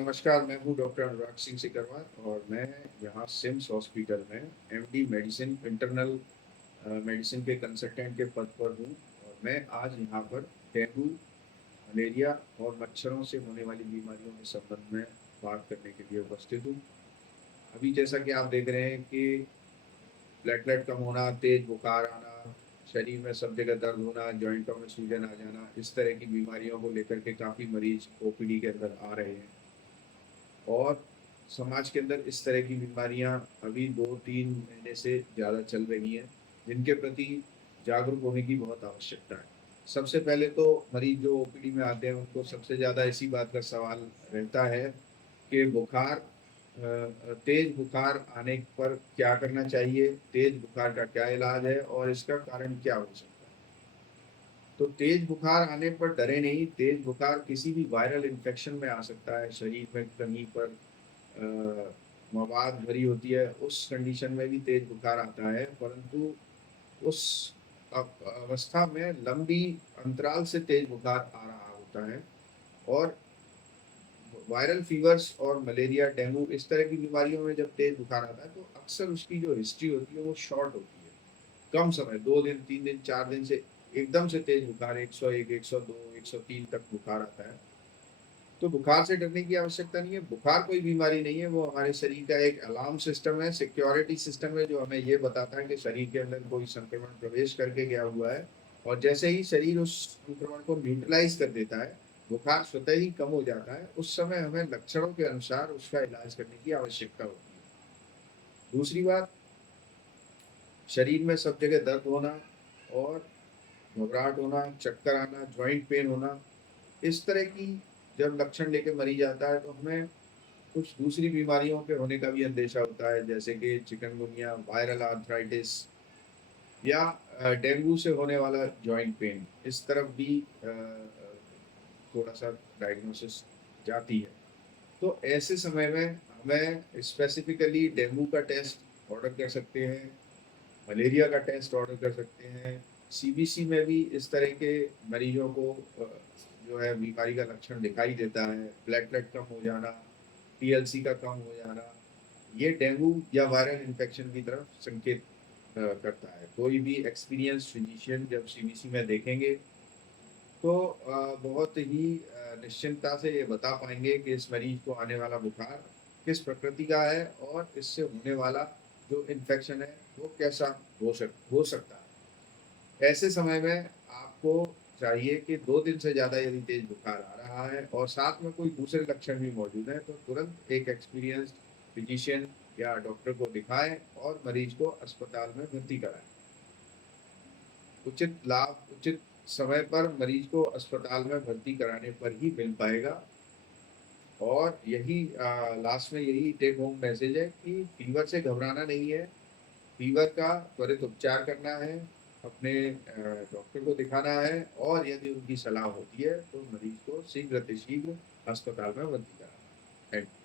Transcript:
नमस्कार, मैं हूँ डॉक्टर अनुराग सिंह सिकरवार और मैं यहाँ सिम्स हॉस्पिटल में एमडी मेडिसिन इंटरनल मेडिसिन के कंसल्टेंट के पद पर हूँ। और मैं आज यहाँ पर डेंगू, मलेरिया और मच्छरों से होने वाली बीमारियों के संबंध में बात करने के लिए उपस्थित हूँ। अभी जैसा कि आप देख रहे हैं कि प्लेटलेट कम होना, तेज बुखार आना, शरीर में सब जगह दर्द होना, जॉइंटों में सूजन आ जाना, इस तरह की बीमारियों को लेकर के काफ़ी मरीज ओपीडी के अंदर आ रहे हैं। और समाज के अंदर इस तरह की बीमारियां अभी 2-3 महीने से ज़्यादा चल रही हैं, जिनके प्रति जागरूक होने की बहुत आवश्यकता है। सबसे पहले तो मरीज जो ओपीडी में आते हैं, उनको सबसे ज़्यादा इसी बात का सवाल रहता है कि तेज़ बुखार आने पर क्या करना चाहिए? तेज़ बुखार का क्या इलाज है और इसका कारण क्या हो सकता है? तो तेज बुखार आने पर डरे नहीं, तेज बुखार किसी भी वायरल इन्फेक्शन में आ सकता है, शरीर में कहीं पर मवाद भरी होती है, उस कंडीशन में भी तेज बुखार आता है, परंतु उस अवस्था में लंबी अंतराल से तेज बुखार आ रहा होता है। और वायरल फीवर्स और मलेरिया, डेंगू इस तरह की बीमारियों में जब तेज बुखार आता है, तो अक्सर उसकी जो हिस्ट्री होती है वो शॉर्ट होती है। कम समय 2 दिन, 3 दिन, 4 दिन से एकदम से तेज बुखार 101, 102, 103 तक बुखार आता है। तो बुखार से डरने की आवश्यकता नहीं है, बुखार कोई बीमारी नहीं है, वो हमारे शरीर का एक अलार्म सिस्टम है, सिक्योरिटी सिस्टम है, जो हमें ये बताता है कि शरीर के अंदर कोई संक्रमण प्रवेश करके गया हुआ है। और जैसे ही शरीर उस संक्रमण को न्यूट्रलाइज़ कर देता है, बुखार स्वतः ही कम हो जाता है, उस समय हमें लक्षणों के अनुसार उसका इलाज करने की आवश्यकता होती है। दूसरी बात, शरीर में सब जगह दर्द होना और घबराहट होना, चक्कर आना, जॉइंट पेन होना, इस तरह की जब लक्षण लेके मरीज आता है, तो हमें कुछ दूसरी बीमारियों के होने का भी अंदेशा होता है, जैसे कि चिकनगुनिया, वायरल आर्थराइटिस या डेंगू से होने वाला जॉइंट पेन, इस तरफ भी थोड़ा-सा डायग्नोसिस जाती है। तो ऐसे समय में हमें स्पेसिफिकली डेंगू का टेस्ट ऑर्डर कर सकते हैं, मलेरिया का टेस्ट ऑर्डर कर सकते हैं। सीबीसी में भी इस तरह के मरीजों को जो है बीमारी का लक्षण दिखाई देता है, प्लेटलेट कम हो जाना, टीएलसी का कम हो जाना, ये डेंगू या वायरल इन्फेक्शन की तरफ संकेत करता है। कोई भी एक्सपीरियंस्ड फिजिशियन जब सीबीसी में देखेंगे, तो बहुत ही निश्चिंतता से ये बता पाएँगे कि इस मरीज को आने वाला बुखार किस प्रकृति का है और इससे होने वाला जो इन्फेक्शन है, वो कैसा हो सकता है। ऐसे समय में आपको चाहिए कि 2 दिन से ज़्यादा यदि तेज़ बुखार आ रहा है और साथ में कोई दूसरे लक्षण भी मौजूद हैं, तो तुरंत एक एक्सपीरियंस्ड फिजिशियन या डॉक्टर को दिखाएँ और मरीज को अस्पताल में भर्ती कराएँ। उचित समय पर मरीज को अस्पताल में भर्ती कराने पर ही मिल पाएगा। और यही लास्ट में यही टेक होम मैसेज है कि फीवर से घबराना नहीं है, फीवर का त्वरित उपचार करना है, अपने डॉक्टर को दिखाना है और यदि उनकी सलाह होती है, तो मरीज को शीघ्र अतिशीघ्र अस्पताल में भर्ती कराना है। Thank you.